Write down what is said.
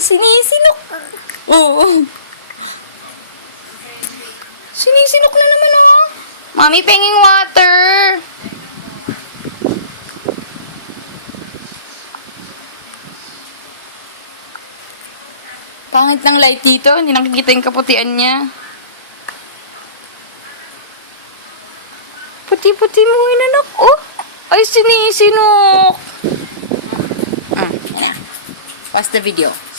Sinisinok. Oo. Sinisinok na naman, oh. Mami, penging water. Pangit ng light dito. Hindi nakikita yung kaputian niya. Puti-puti mo yun, anak. Oh, ay, sinisinok. Yan na. Pause the video.